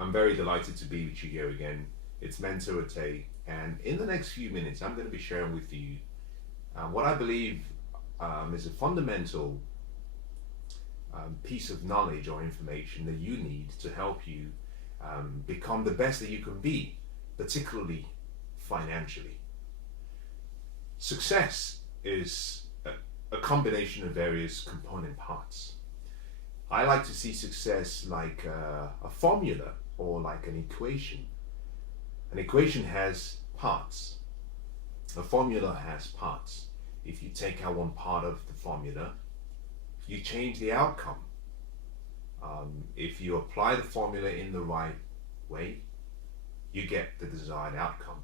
I'm very delighted to be with you here again. It's Mensah Oteh, and in the next few minutes, I'm going to be sharing with you what I believe is a fundamental piece of knowledge or information that you need to help you become the best that you can be, particularly financially. Success is a combination of various component parts. I like to see success like a formula or like an equation. An equation has parts. A formula has parts. If you take out one part of the formula, you change the outcome. If you apply the formula in the right way, you get the desired outcome.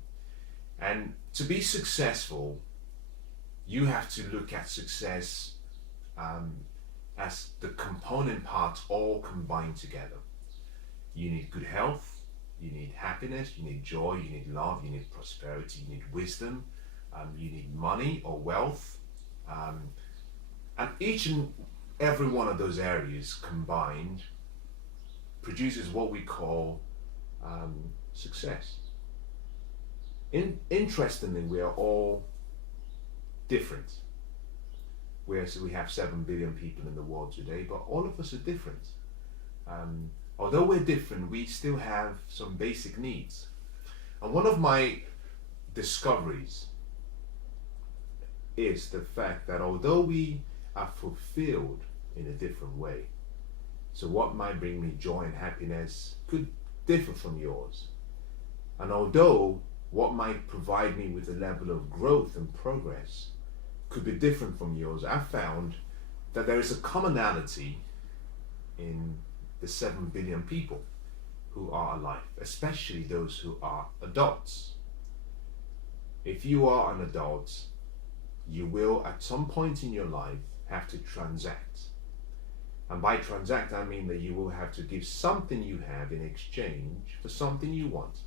And to be successful, you have to look at success as the component parts all combined together. You need good health, you need happiness, you need joy, you need love, you need prosperity, you need wisdom, you need money or wealth. And each and every one of those areas combined produces what we call success. Interestingly, we are all different. We have 7 billion people in the world today, but all of us are different. Although we're different, we still have some basic needs. And one of my discoveries is the fact that although we are fulfilled in a different way, so what might bring me joy and happiness could differ from yours. And although what might provide me with a level of growth and progress could be different from yours, I've found that there is a commonality in the 7 billion people who are alive, especially those who are adults. If you are an adult, you will at some point in your life have to transact. And by transact, I mean that you will have to give something you have in exchange for something you want.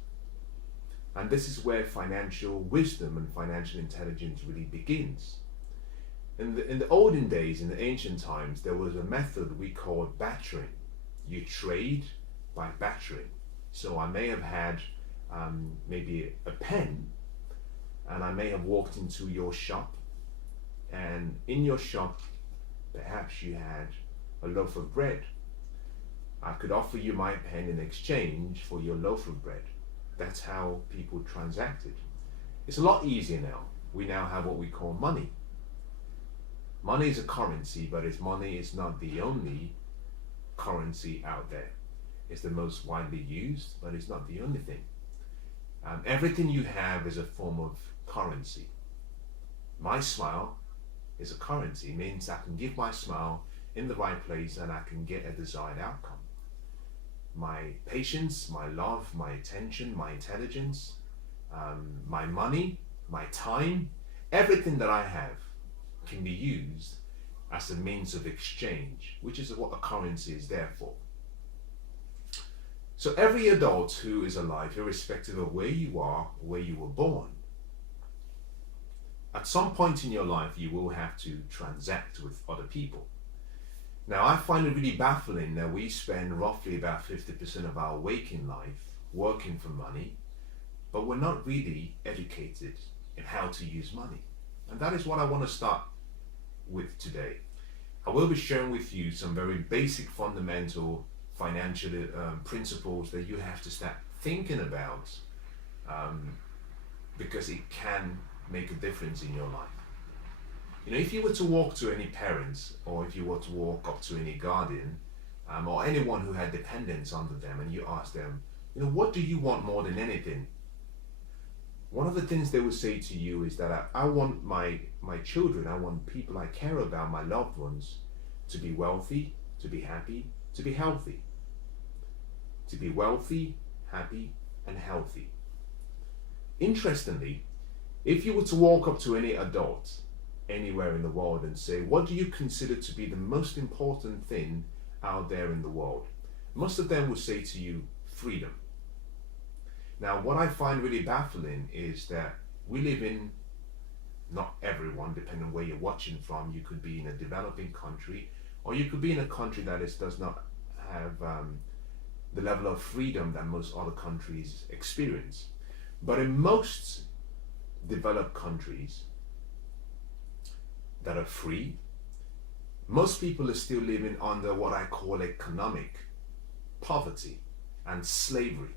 And this is where financial wisdom and financial intelligence really begins. In the olden days, in the ancient times, there was a method we called bartering. You trade by bartering. So I may have had maybe a pen, and I may have walked into your shop, and in your shop, perhaps you had a loaf of bread. I could offer you my pen in exchange for your loaf of bread. That's how people transacted. It's a lot easier now. We now have what we call money. Money is a currency, but money is not the only currency out there. It's the most widely used, but it's not the only thing. Everything you have is a form of currency. My smile is a currency. It means I can give my smile in the right place and I can get a desired outcome. My patience, my love, my attention, my intelligence, my money, my time, everything that I have can be used as a means of exchange, which is what a currency is there for. So every adult who is alive, irrespective of where you are, where you were born, at some point in your life you will have to transact with other people. Now I find it really baffling that we spend roughly about 50% of our waking life working for money, but we're not really educated in how to use money. And that is what I want to start with today. I will be sharing with you some very basic fundamental financial principles that you have to start thinking about because it can make a difference in your life. You know, if you were to walk to any parents, or if you were to walk up to any guardian, or anyone who had dependents under them, and you ask them, you know, what do you want more than anything? One of the things they would say to you is that I want my children, I want people I care about, my loved ones, to be wealthy, to be happy, to be healthy. To be wealthy, happy, and healthy. Interestingly, if you were to walk up to any adult anywhere in the world and say, what do you consider to be the most important thing out there in the world? Most of them will say to you, freedom. Now, what I find really baffling is that we live in, not everyone, depending on where you're watching from, you could be in a developing country, or you could be in a country that does not have the level of freedom that most other countries experience. But in most developed countries that are free, most people are still living under what I call economic poverty and slavery.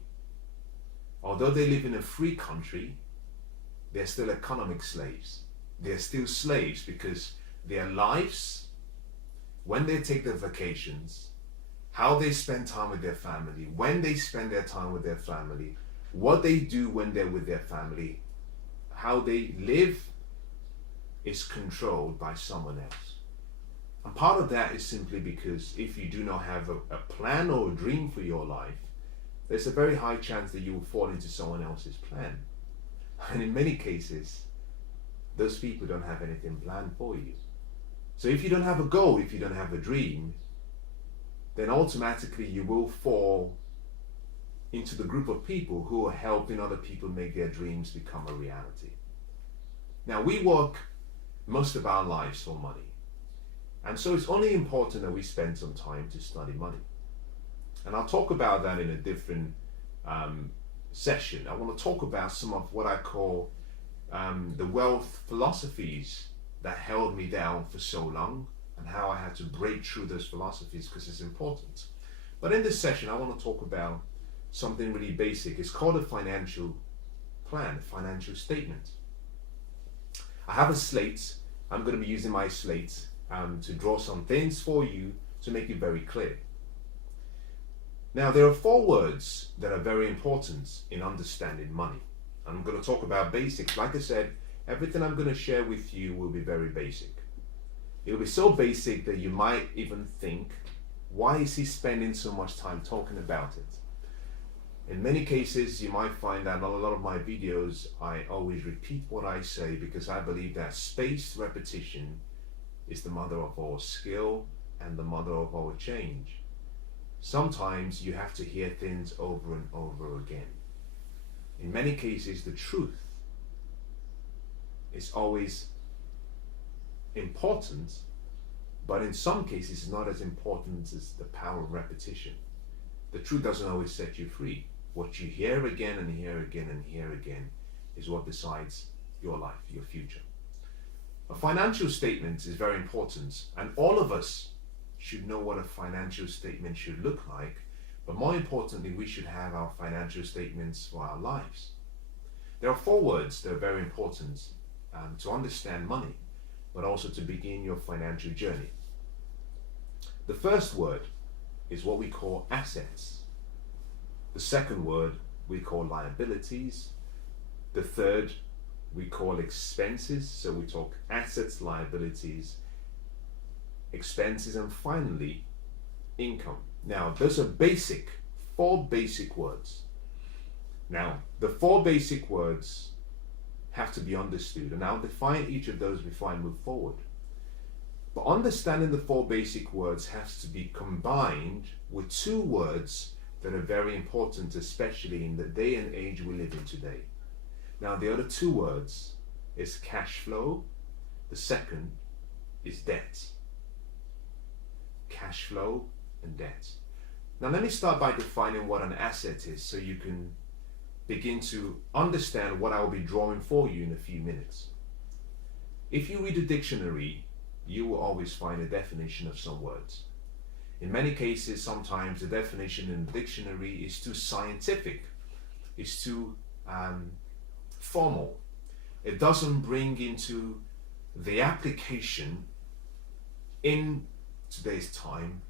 Although they live in a free country, they're still economic slaves. They're still slaves because their lives, when they take their vacations, how they spend time with their family, when they spend their time with their family, what they do when they're with their family, how they live is controlled by someone else. And part of that is simply because if you do not have a plan or a dream for your life, there's a very high chance that you will fall into someone else's plan. And in many cases, those people don't have anything planned for you. So if you don't have a goal, if you don't have a dream, then automatically you will fall into the group of people who are helping other people make their dreams become a reality. Now, we work most of our lives for money. And so it's only important that we spend some time to study money. And I'll talk about that in a different session. I want to talk about some of what I call the wealth philosophies that held me down for so long, and how I had to break through those philosophies because it's important. But in this session, I want to talk about something really basic. It's called a financial plan, a financial statement. I have a slate. I'm going to be using my slate to draw some things for you to make it very clear. Now, there are 4 words that are very important in understanding money. I'm going to talk about basics. Like I said, everything I'm going to share with you will be very basic. It'll be so basic that you might even think, why is he spending so much time talking about it? In many cases, you might find that in a lot of my videos, I always repeat what I say because I believe that spaced repetition is the mother of all skill and the mother of all change. Sometimes you have to hear things over and over again. In many cases, the truth is always important, but in some cases, not as important as the power of repetition. The truth doesn't always set you free. What you hear again and hear again and hear again is what decides your life, your future. A financial statement is very important, and all of us should know what a financial statement should look like, but more importantly, we should have our financial statements for our lives. There are 4 words that are very important to understand money, but also to begin your financial journey. The first word is what we call assets. The second word we call liabilities. The third we call expenses. So we talk assets, liabilities, expenses, and finally income. Now, those are 4 basic words. Now, the 4 basic words have to be understood, and I'll define each of those before I move forward. But understanding the 4 basic words has to be combined with 2 words that are very important, especially in the day and age we live in today. Now, the other 2 words is cash flow. The second is debt. Cash flow and debt. Now, let me start by defining what an asset is so you can begin to understand what I will be drawing for you in a few minutes. If you read a dictionary, you will always find a definition of some words. In many cases, sometimes the definition in the dictionary is too scientific, it's too formal. It doesn't bring into the application in today's time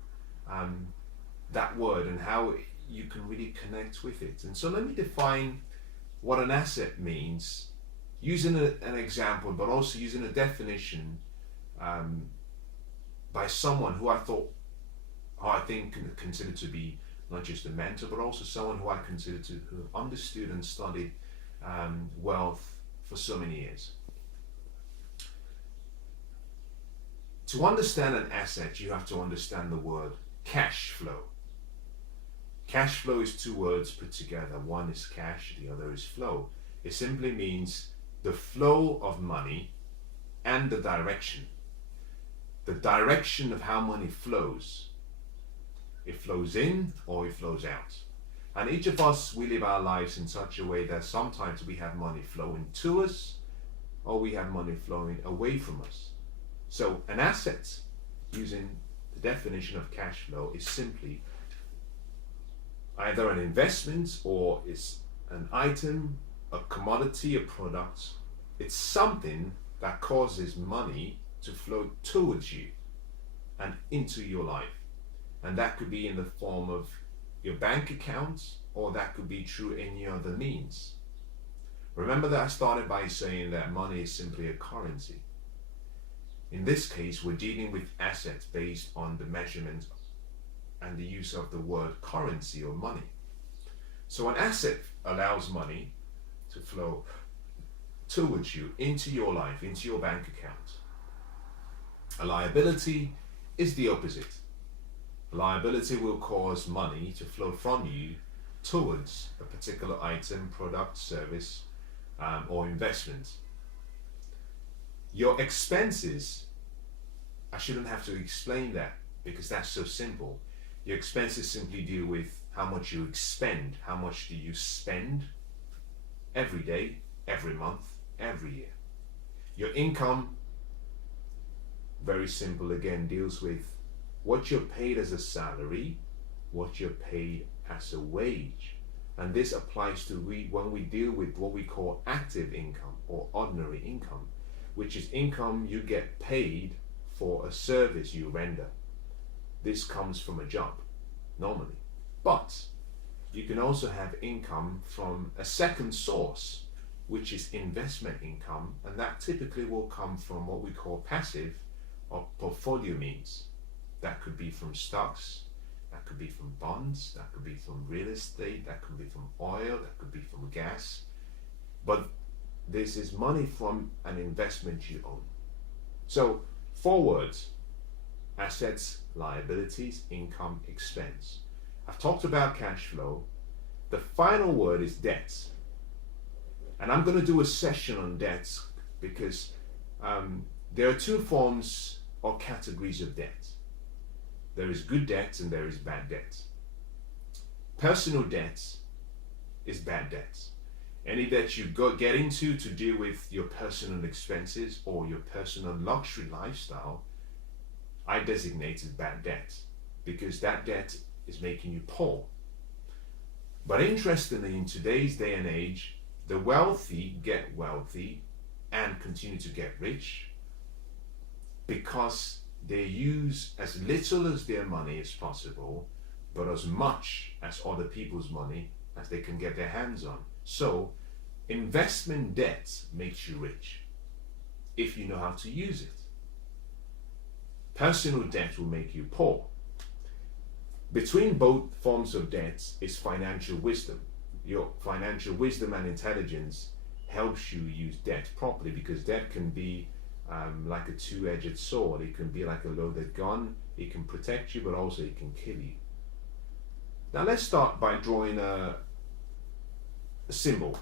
that word and how you can really connect with it. And so let me define what an asset means using an example, but also using a definition by someone who I think considered to be not just a mentor, but also someone who I consider to who understood and studied wealth for so many years. To understand an asset, you have to understand the word cash flow. Cash flow is 2 words put together. One is cash, the other is flow. It simply means the flow of money and the direction. The direction of how money flows It flows in or it flows out. And each of us, we live our lives in such a way that sometimes we have money flowing to us or we have money flowing away from us. So an asset, using the definition of cash flow, is simply either an investment or it's an item, a commodity, a product. It's something that causes money to flow towards you and into your life. And that could be in the form of your bank account, or that could be through any other means. Remember that I started by saying that money is simply a currency. In this case, we're dealing with assets based on the measurement and the use of the word currency or money. So an asset allows money to flow towards you, into your life, into your bank account. A liability is the opposite. A liability will cause money to flow from you towards a particular item, product, service, or investment. Your expenses, I shouldn't have to explain that because that's so simple. Your expenses simply deal with how much you expend. How much do you spend every day, every month, every year? Your income, very simple again, deals with what you're paid as a salary, what you're paid as a wage. And this applies to when we deal with what we call active income or ordinary income, which is income you get paid for a service you render. This comes from a job, normally. But you can also have income from a second source, which is investment income, and that typically will come from what we call passive or portfolio means. That could be from stocks, that could be from bonds, that could be from real estate, that could be from oil, that could be from gas. But this is money from an investment you own. So 4 words: assets, liabilities, income, expense. I've talked about cash flow. The final word is debts. And I'm going to do a session on debts because there are 2 forms or categories of debt. There is good debt and there is bad debt. Personal debt is bad debt. Any debt you get into to deal with your personal expenses or your personal luxury lifestyle, I designate as bad debt because that debt is making you poor. But interestingly, in today's day and age, the wealthy get wealthy and continue to get rich because they use as little as their money as possible, but as much as other people's money as they can get their hands on. So investment debt makes you rich if you know how to use it. Personal debt will make you poor. Between both forms of debt is financial wisdom. Your financial wisdom and intelligence helps you use debt properly, because debt can be like a two-edged sword. It can be like a loaded gun. It can protect you, but also it can kill you. Now let's start by drawing a symbol.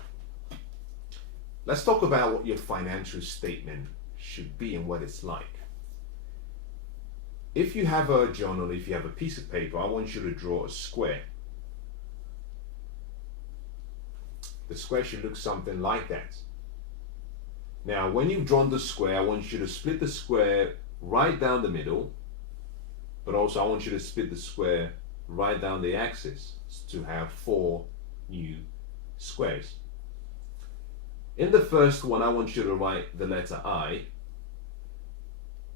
Let's talk about what your financial statement should be and what it's like. If you have a journal, if you have a piece of paper, I want you to draw a square. The square should look something like that. Now, when you've drawn the square, I want you to split the square right down the middle, but also I want you to split the square right down the axis to have 4 new squares. In the first one, I want you to write the letter I.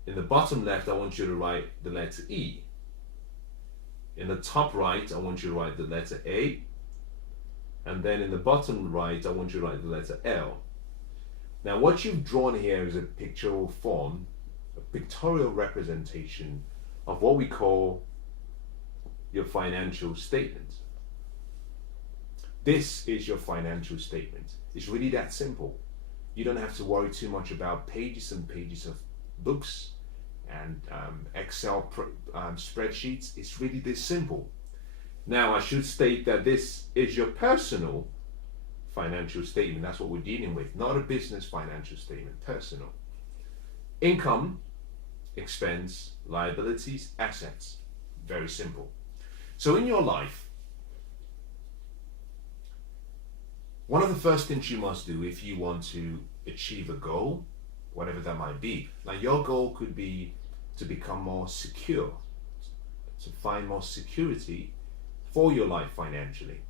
In the bottom left, I want you to write the letter E. In the top right, I want you to write the letter A. And then in the bottom right, I want you to write the letter L. Now, what you've drawn here is a pictorial form, a pictorial representation of what we call your financial statement. This is your financial statement. It's really that simple. You don't have to worry too much about pages and pages of books and Excel spreadsheets. It's really this simple. Now, I should state that this is your personal financial statement. That's what we're dealing with, not a business financial statement, personal. Income, expense, liabilities, assets. Very simple. So in your life, one of the first things you must do if you want to achieve a goal, whatever that might be. Now your goal could be to become more secure, to find more security for your life financially.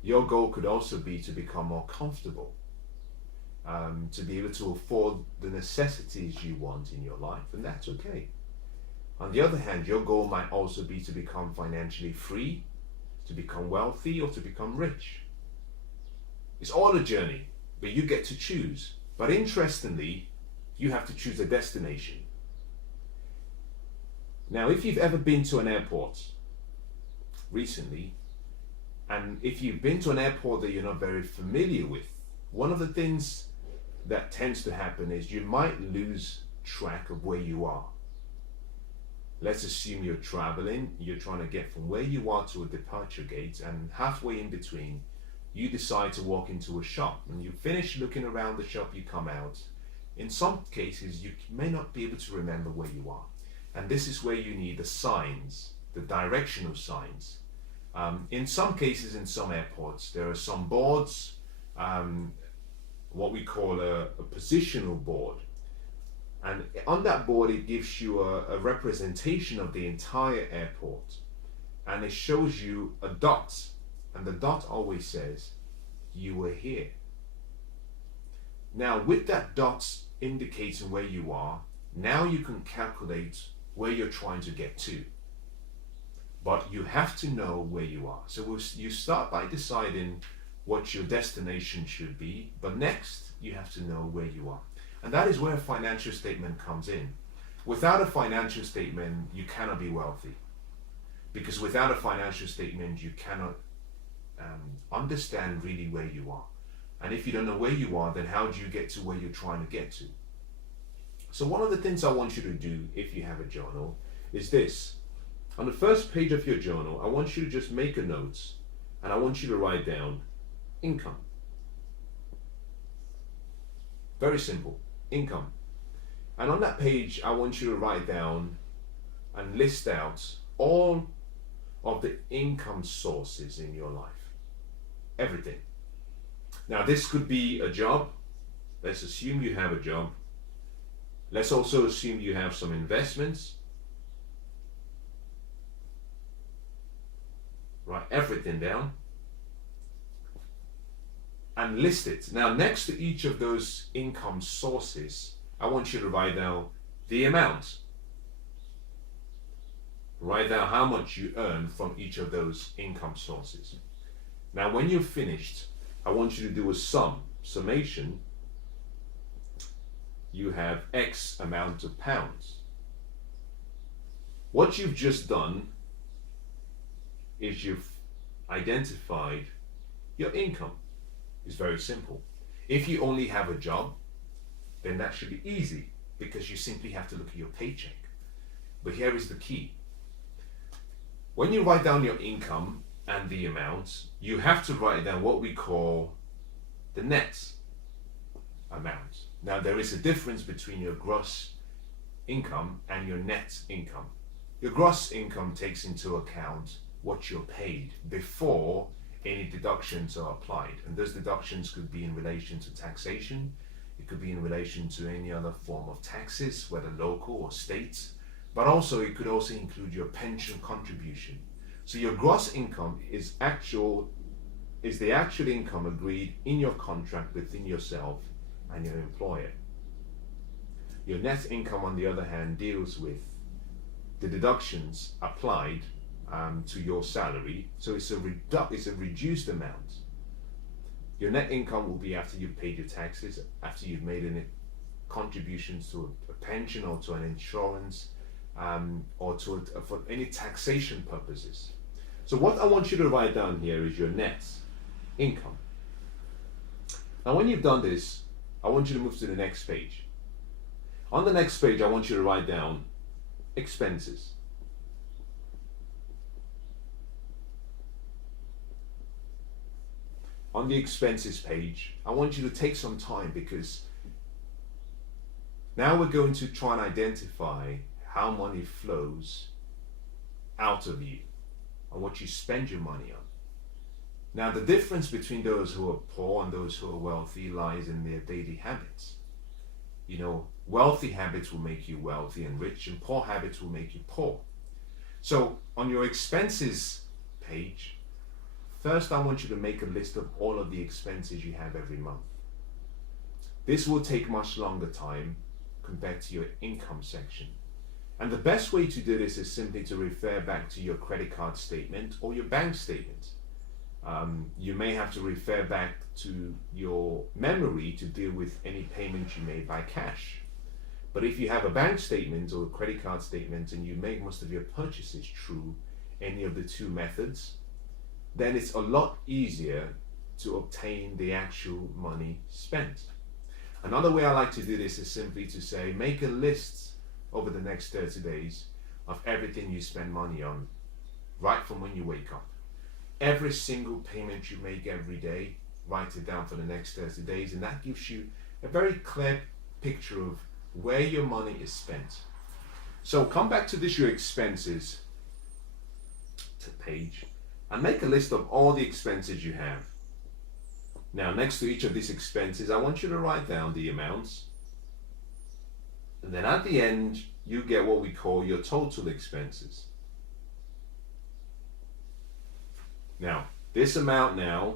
Your goal could also be to become more comfortable, to be able to afford the necessities you want in your life, and that's okay. On the other hand, your goal might also be to become financially free, to become wealthy, or to become rich. It's all a journey, but you get to choose. But interestingly, you have to choose a destination. Now, if you've ever been to an airport recently, and if you've been to an airport that you're not very familiar with, one of the things that tends to happen is you might lose track of where you are. Let's assume you're traveling, you're trying to get from where you are to a departure gate, and halfway in between, you decide to walk into a shop, and you finish looking around the shop, you come out. In some cases, you may not be able to remember where you are. And this is where you need the signs, the directional signs. In some cases, in some airports, there are some boards, what we call a positional board. And on that board, it gives you a representation of the entire airport. And it shows you a dot. And the dot always says, you were here. Now, with that dot indicating where you are, now you can calculate where you're trying to get to. But you have to know where you are. So you start by deciding what your destination should be, but next you have to know where you are. And that is where a financial statement comes in. Without a financial statement, you cannot be wealthy. Because without a financial statement, you cannot understand really where you are. And if you don't know where you are, then how do you get to where you're trying to get to? So one of the things I want you to do if you have a journal is this. On the first page of your journal, I want you to just make a note, and I want you to write down income. Very simple, income. And on that page, I want you to write down and list out all of the income sources in your life. Everything. Now, this could be a job. Let's assume you have a job. Let's also assume you have some investments. Write everything down and list it. Now, next to each of those income sources, I want you to write down the amount. Write down how much you earn from each of those income sources. Now, when you're finished, I want you to do a summation. You have X amount of pounds. What you've just done is you've identified your income. It's very simple. If you only have a job, then that should be easy because you simply have to look at your paycheck. But here is the key. When you write down your income and the amount, you have to write down what we call the net amount. Now, there is a difference between your gross income and your net income. Your gross income takes into account what you're paid before any deductions are applied. And those deductions could be in relation to taxation. It could be in relation to any other form of taxes, whether local or state. But also, it could also include your pension contribution. So your gross income is the actual income agreed in your contract within yourself and your employer. Your net income, on the other hand, deals with the deductions applied to your salary. So it's a reduced amount. Your net income will be after you've paid your taxes, after you've made any contributions to a pension or to an insurance, or for any taxation purposes. So what I want you to write down here is your net income. Now, when you've done this, I want you to move to the next page. On the next page, I want you to write down expenses. On the expenses page, I want you to take some time because now we're going to try and identify how money flows out of you. I and what you spend your money on. Now, the difference between those who are poor and those who are wealthy lies in their daily habits. You know, wealthy habits will make you wealthy and rich, and poor habits will make you poor. So, on your expenses page, first I want you to make a list of all of the expenses you have every month. This will take much longer time compared to your income section. And the best way to do this is simply to refer back to your credit card statement or your bank statement. You may have to refer back to your memory to deal with any payments you made by cash. But if you have a bank statement or a credit card statement and you make most of your purchases through any of the two methods, then it's a lot easier to obtain the actual money spent. Another way I like to do this is simply to say, make a list over the next 30 days of everything you spend money on, right from when you wake up. Every single payment you make every day, write it down for the next 30 days, and that gives you a very clear picture of where your money is spent. So come back to this, your expenses page, and make a list of all the expenses you have. Now, next to each of these expenses, I want you to write down the amounts. And then at the end, you get what we call your total expenses. Now, this amount now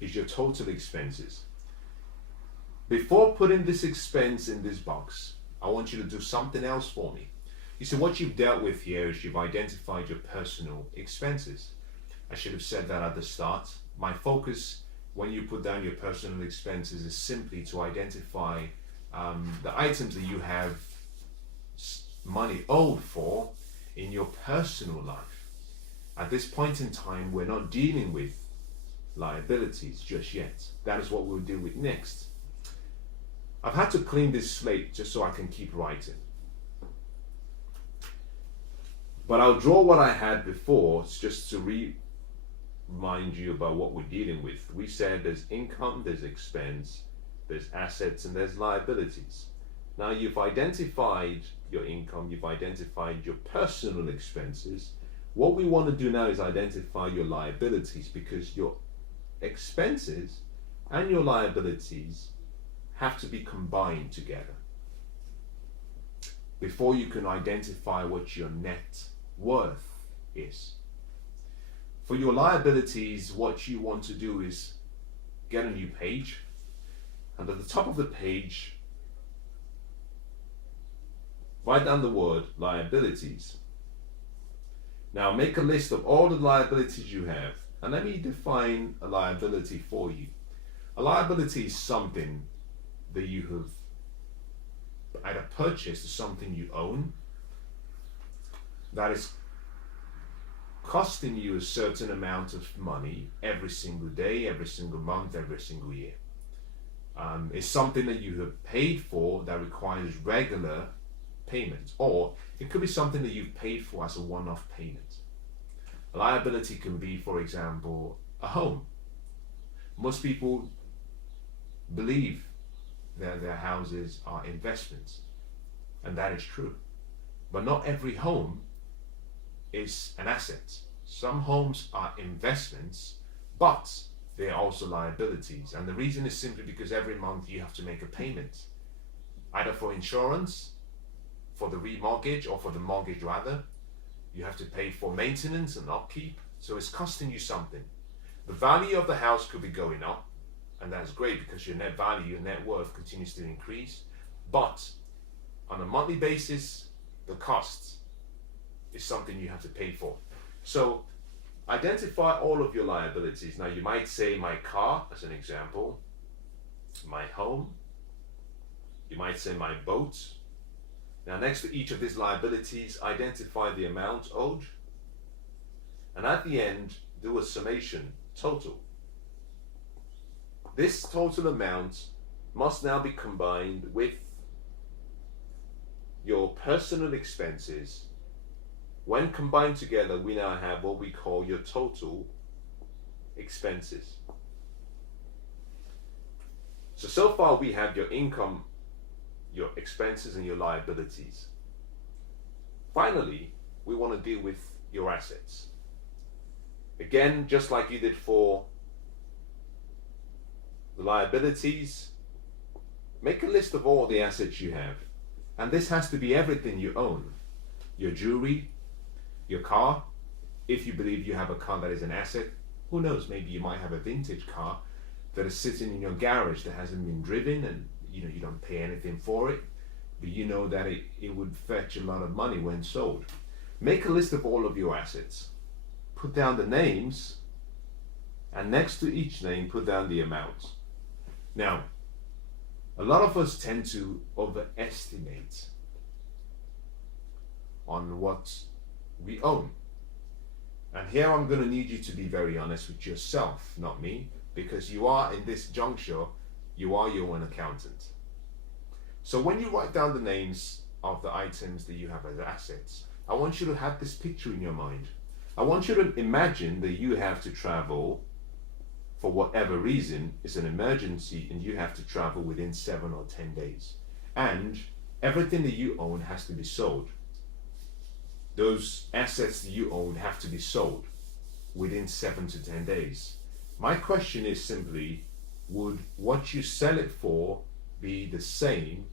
is your total expenses. Before putting this expense in this box, I want you to do something else for me. You see, what you've dealt with here is you've identified your personal expenses. I should have said that at the start. My focus when you put down your personal expenses is simply to identify the items that you have money owed for in your personal life. At this point in time, we're not dealing with liabilities just yet. That is what we'll deal with next. I've had to clean this slate just so I can keep writing. But I'll draw what I had before just to remind you about what we're dealing with. We said there's income, there's expense, there's assets, and there's liabilities. Now you've identified your income, you've identified your personal expenses. What we want to do now is identify your liabilities, because your expenses and your liabilities have to be combined together before you can identify what your net worth is. For your liabilities, what you want to do is get a new page, and at the top of the page, write down the word liabilities. Now make a list of all the liabilities you have, and let me define a liability for you. A liability is something that you have either purchased or something you own that is costing you a certain amount of money every single day, every single month, every single year. It's something that you have paid for that requires regular payment, or it could be something that you've paid for as a one-off payment. A liability can be, for example, a home. Most people believe that their houses are investments, and that is true. But not every home is an asset. Some homes are investments, but they are also liabilities. And the reason is simply because every month you have to make a payment, either for insurance, for the remortgage, or for the mortgage rather. You have to pay for maintenance and upkeep, so it's costing you something. The value of the house could be going up, and that's great because your net value, your net worth continues to increase. But on a monthly basis, the cost is something you have to pay for. So identify all of your liabilities. Now you might say my car as an example, my home, you might say my boat. Now next to each of these liabilities, identify the amount owed, and at the end do a summation, total. This total amount must now be combined with your personal expenses. When combined together, we now have what we call your total expenses. So far we have your income, your expenses, and your liabilities. Finally, we want to deal with your assets. Again, just like you did for the liabilities, make a list of all the assets you have. And this has to be everything you own. Your jewelry, your car, if you believe you have a car that is an asset. Who knows, maybe you might have a vintage car that is sitting in your garage that hasn't been driven, and you don't pay anything for it, but you know that it would fetch a lot of money when sold. Make a list of all of your assets. Put down the names, and next to each name put down the amount. Now, a lot of us tend to overestimate on what we own. And here I'm going to need you to be very honest with yourself, not me, because you are, in this juncture, you are your own accountant. So when you write down the names of the items that you have as assets, I want you to have this picture in your mind. I want you to imagine that you have to travel for whatever reason. It's an emergency and you have to travel within 7 or 10 days. And everything that you own has to be sold. Those assets that you own have to be sold within 7 to 10 days. My question is simply, would what you sell it for be the same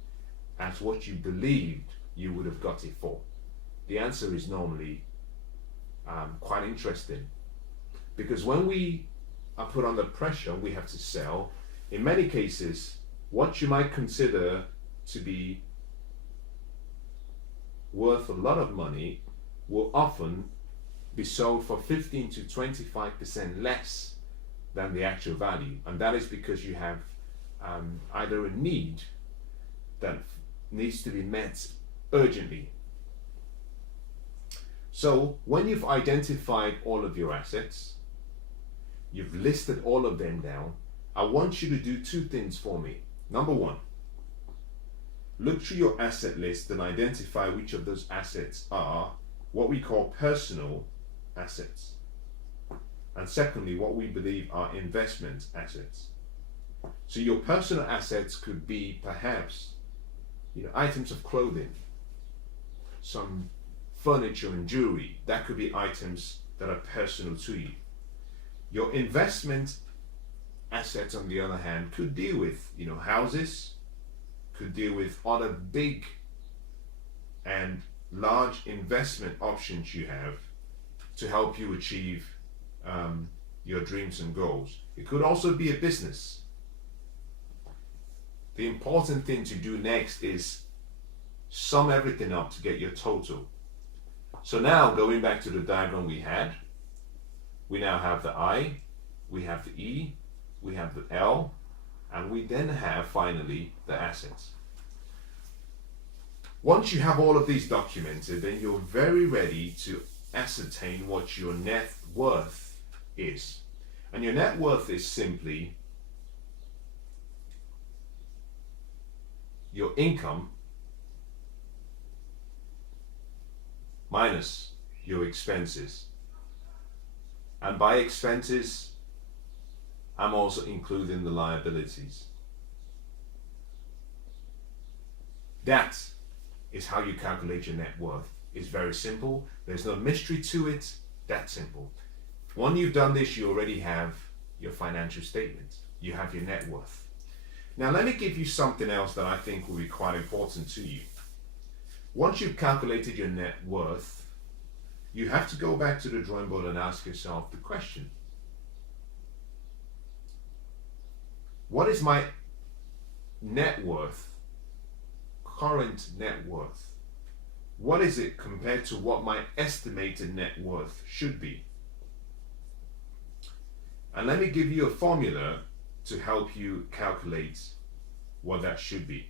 as what you believed you would have got it for? The answer is normally quite interesting, because when we are put under pressure, we have to sell. In many cases, what you might consider to be worth a lot of money will often be sold for 15 to 25% less than the actual value, and that is because you have either a need that needs to be met urgently. So when you've identified all of your assets, you've listed all of them down, I want you to do two things for me. Number one, look through your asset list and identify which of those assets are what we call personal assets. And secondly, what we believe are investment assets. So your personal assets could be perhaps items of clothing, some furniture and jewelry. That could be items that are personal to you. Your investment assets, on the other hand, could deal with houses, could deal with other big and large investment options you have to help you achieve your dreams and goals. It could also be a business. The important thing to do next is sum everything up to get your total. So now, going back to the diagram we had, we now have the I, we have the E, we have the L, and we then have finally the assets. Once you have all of these documented, then you're very ready to ascertain what your net worth is. And your net worth is simply your income minus your expenses. And by expenses, I'm also including the liabilities. That is how you calculate your net worth. It's very simple. There's no mystery to it. That simple. When you've done this, you already have your financial statement. You have your net worth. Now let me give you something else that I think will be quite important to you. Once you've calculated your net worth, you have to go back to the drawing board and ask yourself the question: what is my net worth, current net worth? What is it compared to what my estimated net worth should be? And let me give you a formula to help you calculate what that should be.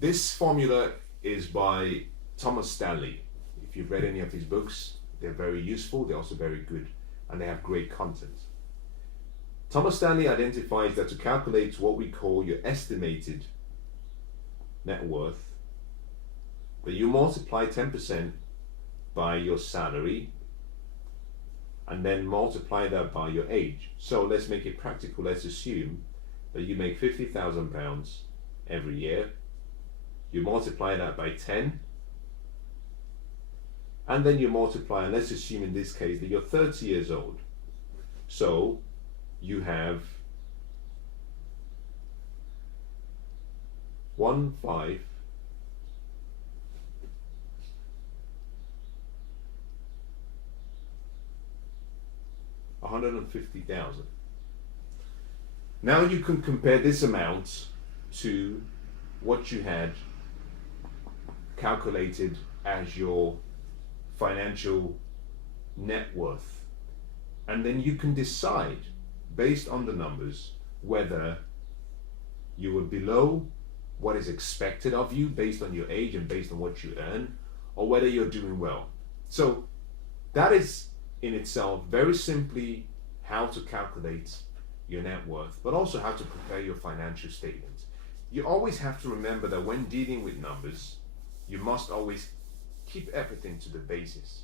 This formula is by Thomas Stanley. If you've read any of his books, they're very useful, they're also very good, and they have great content. Thomas Stanley identifies that to calculate what we call your estimated net worth, that you multiply 10% by your salary and then multiply that by your age. So let's make it practical. Let's assume that you make £50,000 every year. You multiply that by 10, and then you multiply, and let's assume in this case that you're 30 years old. So you have 150,000. Now you can compare this amount to what you had calculated as your financial net worth. And then you can decide, based on the numbers, whether you were below what is expected of you based on your age and based on what you earn, or whether you're doing well. So that is in itself very simply how to calculate your net worth, but also how to prepare your financial statement. You always have to remember that when dealing with numbers, you must always keep everything to the basis.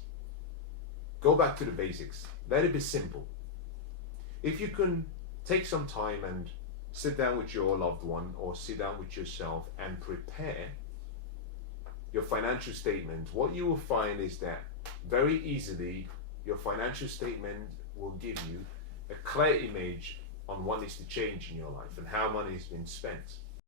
Go back to the basics. Let it be simple. If you can take some time and sit down with your loved one or sit down with yourself and prepare your financial statement, what you will find is that very easily your financial statement will give you a clear image on what needs to change in your life and how money has been spent.